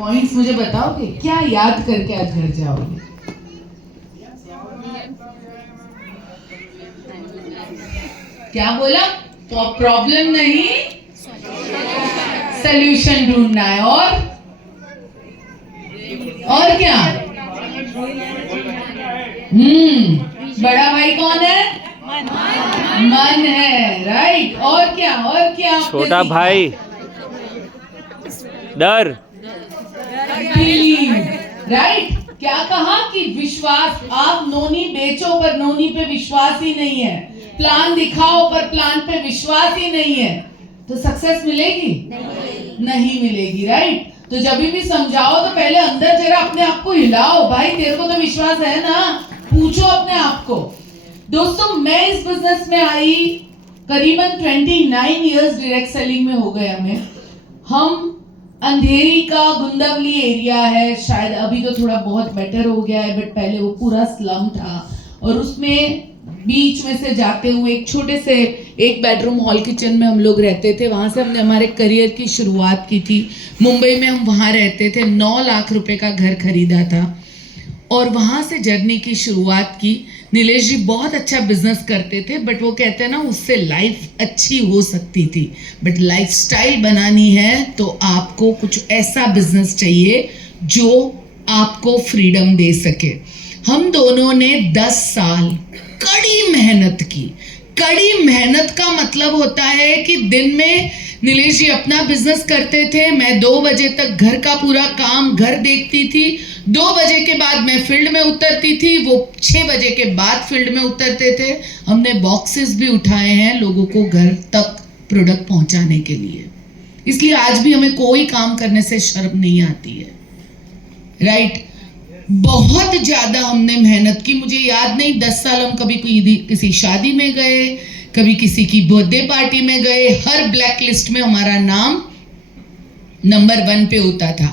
Points मुझे बताओगे, क्या याद करके आज घर जाओगे? क्या बोला? प्रॉब्लम नहीं, सॉल्यूशन ढूंढना है। और क्या? बड़ा भाई कौन है? मन है, राइट। और क्या? और क्या? छोटा भाई डर, राइट। क्या कहा कि विश्वास, आप नोनी बेचो पर नोनी पे विश्वास ही नहीं है, प्लान दिखाओ पर प्लान पे विश्वास ही नहीं है, तो सक्सेस मिलेगी? नहीं मिलेगी, राइट। तो जब भी समझाओ तो पहले अंदर जरा अपने आप को हिलाओ, भाई तेरे को तो विश्वास है ना, पूछो अपने आप को। दोस्तों, मैं इस बिजनेस में आई करीबन 29 इयर्स डायरेक्ट सेलिंग में हो गए हमें। हम अंधेरी का गुंदवली एरिया है, शायद अभी तो थोड़ा बहुत बेटर हो गया है, बट पहले वो पूरा स्लम था। और उसमें बीच में से जाते हुए एक छोटे से एक बेडरूम हॉल किचन में हम लोग रहते थे। वहां से हमने हमारे करियर की शुरुआत की थी। मुंबई में हम वहां रहते थे, 9 लाख रुपए का घर खरीदा था और वहां से जर्नी की शुरुआत की। नीलेश जी बहुत अच्छा बिजनेस करते थे, बट वो कहते हैं ना, उससे लाइफ अच्छी हो सकती थी, बट लाइफस्टाइल बनानी है तो आपको कुछ ऐसा बिजनेस चाहिए जो आपको फ्रीडम दे सके। हम दोनों ने 10 साल कड़ी मेहनत की। कड़ी मेहनत का मतलब होता है कि दिन में नीलेश जी अपना बिजनेस करते थे, मैं 2 बजे तक घर का पूरा काम घर देखती थी, 2 बजे के बाद मैं फील्ड में उतरती थी, वो 6 बजे के बाद फील्ड में उतरते थे। हमने बॉक्सेस भी उठाए हैं लोगों को घर तक प्रोडक्ट पहुंचाने के लिए। इसलिए आज भी हमें कोई काम करने से शर्म नहीं आती है, राइट। बहुत ज्यादा हमने मेहनत की। मुझे याद नहीं, 10 साल हम कभी किसी शादी में गए, कभी किसी की बर्थडे पार्टी में गए, हर ब्लैक लिस्ट में हमारा नाम नंबर 1 पे होता था,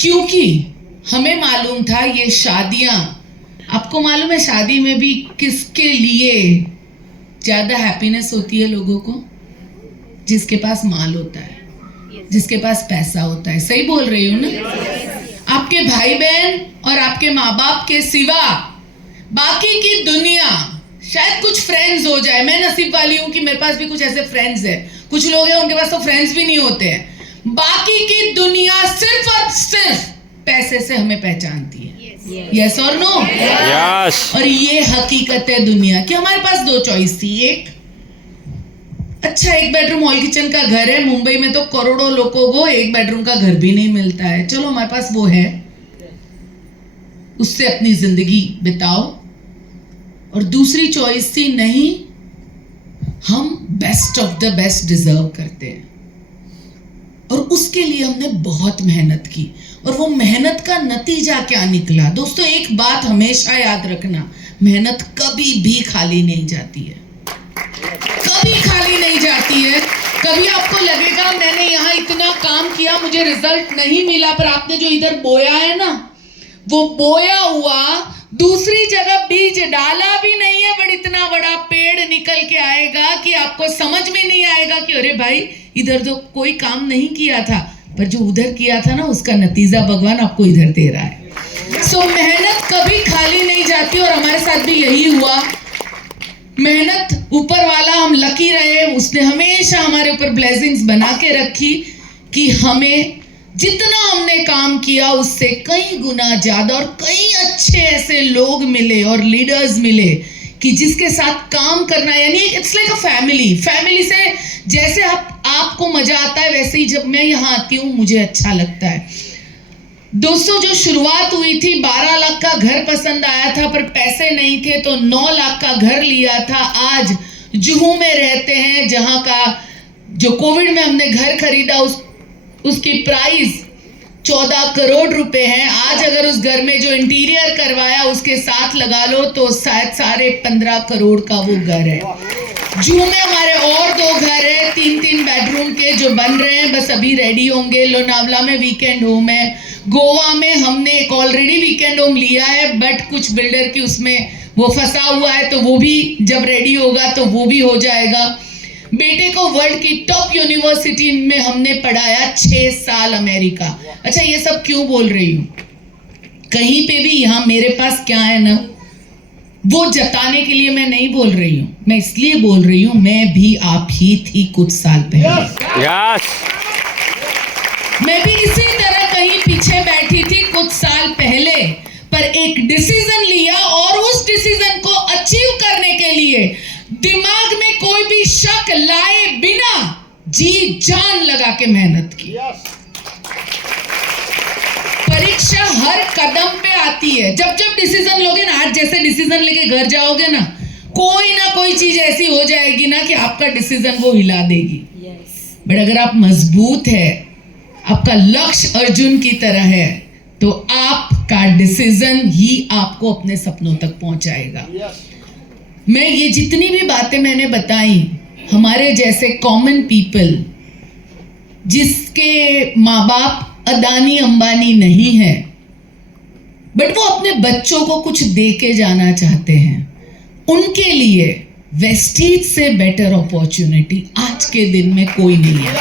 क्योंकि हमें मालूम था ये शादियां, आपको मालूम है शादी में भी किसके लिए ज्यादा हैप्पीनेस होती है लोगों को? जिसके पास माल होता है, जिसके पास पैसा होता है। सही बोल रही हूँ ना? आपके भाई बहन और आपके माँ बाप के सिवा बाकी की दुनिया, शायद कुछ फ्रेंड्स हो जाए, मैं नसीब वाली हूं कि मेरे पास भी कुछ ऐसे फ्रेंड्स हैं, कुछ लोग हैं उनके पास तो फ्रेंड्स भी नहीं होते हैं। बाकी की दुनिया सिर्फ और सिर्फ पैसे से हमें पहचानती है। यस और नो? यस। और ये हकीकत है दुनिया की। हमारे पास 2 चॉइस थी, एक अच्छा 1 बेडरूम हॉल किचन का घर है। मुंबई में तो करोड़ों लोगों को 1 बेडरूम का घर भी नहीं मिलता है, चलो हमारे पास वो है, उससे अपनी जिंदगी बिताओ। और दूसरी चॉइस थी, नहीं, हम best of the best deserve करते हैं, और उसके लिए हमने बहुत मेहनत की। और वो मेहनत का नतीजा क्या निकला? दोस्तों, एक बात हमेशा याद रखना, मेहनत कभी भी खाली नहीं जाती है, कभी खाली नहीं जाती है। कभी आपको लगेगा मैंने यहाँ इतना काम किया, मुझे रिजल्ट नहीं मिला, पर आपने जो इधर बोया है ना, वो बोया हुआ दूसरी जगह बीज डाला भी नहीं है, बट इतना बड़ा पेड़ निकल के आएगा कि आपको समझ में नहीं आएगा कि अरे भाई इधर तो कोई काम नहीं किया था, पर जो उधर किया था ना उसका नतीजा भगवान आपको इधर दे रहा है। सो मेहनत कभी खाली नहीं जाती, और हमारे साथ भी यही हुआ। मेहनत, ऊपर वाला, हम लकी रहे, उसने हमेशा हमारे ऊपर ब्लेसिंग्स बना के रखी कि हमें जितना हमने काम किया उससे कई गुना ज्यादा और कई अच्छे ऐसे लोग मिले और लीडर्स मिले कि जिसके साथ काम करना, यानी इट्स लाइक अ फैमिली से जैसे आपको मजा आता है, वैसे ही जब मैं यहाँ आती हूँ मुझे अच्छा लगता है। दोस्तों, जो शुरुआत हुई थी 12 लाख का घर पसंद आया था, पर पैसे नहीं थे तो 9 लाख का घर लिया था। आज जुहू में रहते हैं, जहां का जो कोविड में हमने घर खरीदा उसकी प्राइस 14 करोड़ रुपए है। आज अगर उस घर में जो इंटीरियर करवाया उसके साथ लगा लो तो शायद 15.5 करोड़ का वो घर है। जुहू में हमारे और 2 घर है 3-3 बेडरूम के जो बन रहे हैं, बस अभी रेडी होंगे। लोनावला में वीकेंड होम है। गोवा में हमने एक ऑलरेडी वीकेंड होम लिया है, बट कुछ बिल्डर की उसमें वो फंसा हुआ है, तो वो भी जब रेडी होगा तो वो भी हो जाएगा। बेटे को वर्ल्ड की टॉप यूनिवर्सिटी में हमने पढ़ाया, 6 साल अमेरिका। अच्छा, ये सब क्यों बोल रही हूँ? कहीं पे भी यहाँ मेरे पास क्या है ना, वो जताने के लिए मैं नहीं बोल रही हूँ, मैं इसलिए बोल रही हूँ, मैं भी आप ही थी कुछ साल पहले। यस। मैं भी इसी तरह कहीं पीछे बैठी थी कुछ साल पहले, पर एक डिसीजन लिया और उस डिसीजन को अचीव करने के लिए दिमाग में कोई भी शक लाए बिना जी जान लगा के मेहनत की। परीक्षा हर कदम पे आती है। जब जब डिसीजन लोगे ना, आज जैसे डिसीजन लेके घर जाओगे ना, कोई ना कोई चीज ऐसी हो जाएगी ना कि आपका डिसीजन वो हिला देगी। बट अगर आप मजबूत है, आपका लक्ष्य अर्जुन की तरह है, तो आपका डिसीजन ही आपको अपने सपनों तक पहुंचाएगा। मैं ये जितनी भी बातें मैंने बताई, हमारे जैसे कॉमन पीपल जिसके माँ बाप अदानी अंबानी नहीं है, बट वो अपने बच्चों को कुछ दे के जाना चाहते हैं, उनके लिए वेस्टीज से बेटर अपॉर्चुनिटी आज के दिन में कोई नहीं है।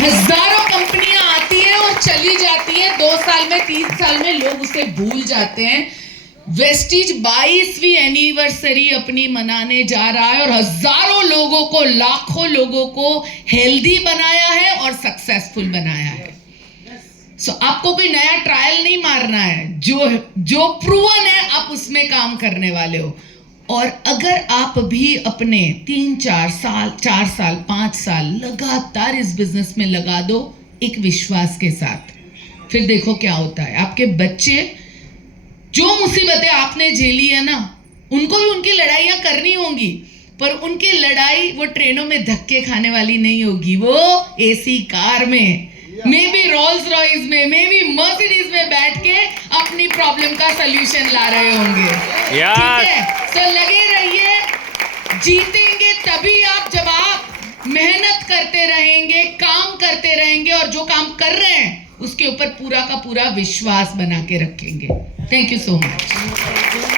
हजारों कंपनियां आती है और चली जाती है, 2 साल में 3 साल में लोग उसे भूल जाते हैं। वेस्टीज 22वीं एनिवर्सरी अपनी मनाने जा रहा है और हजारों लोगों को, लाखों लोगों को हेल्दी बनाया है और सक्सेसफुल बनाया है। सो आपको कोई नया ट्रायल नहीं मारना है, जो प्रूवन है आप उसमें काम करने वाले हो। और अगर आप भी अपने 3-4 साल, 4 साल, 5 साल लगातार इस बिजनेस में लगा दो एक विश्वास के साथ, फिर देखो क्या होता है। आपके बच्चे, जो मुसीबतें आपने झेली है ना, उनको भी उनकी लड़ाइयाँ करनी होंगी, पर उनकी लड़ाई वो ट्रेनों में धक्के खाने वाली नहीं होगी, वो एसी कार में, मे बी रोल्स रॉयस में, मे बी मर्सिडीज में बैठ के अपनी प्रॉब्लम का सलूशन ला रहे होंगे। ठीक है, तो लगे रहिए, जीतेंगे तभी आप जब आप मेहनत करते रहेंगे, काम करते रहेंगे, और जो काम कर रहे हैं उसके ऊपर पूरा का पूरा विश्वास बना के रखेंगे। Thank you so much.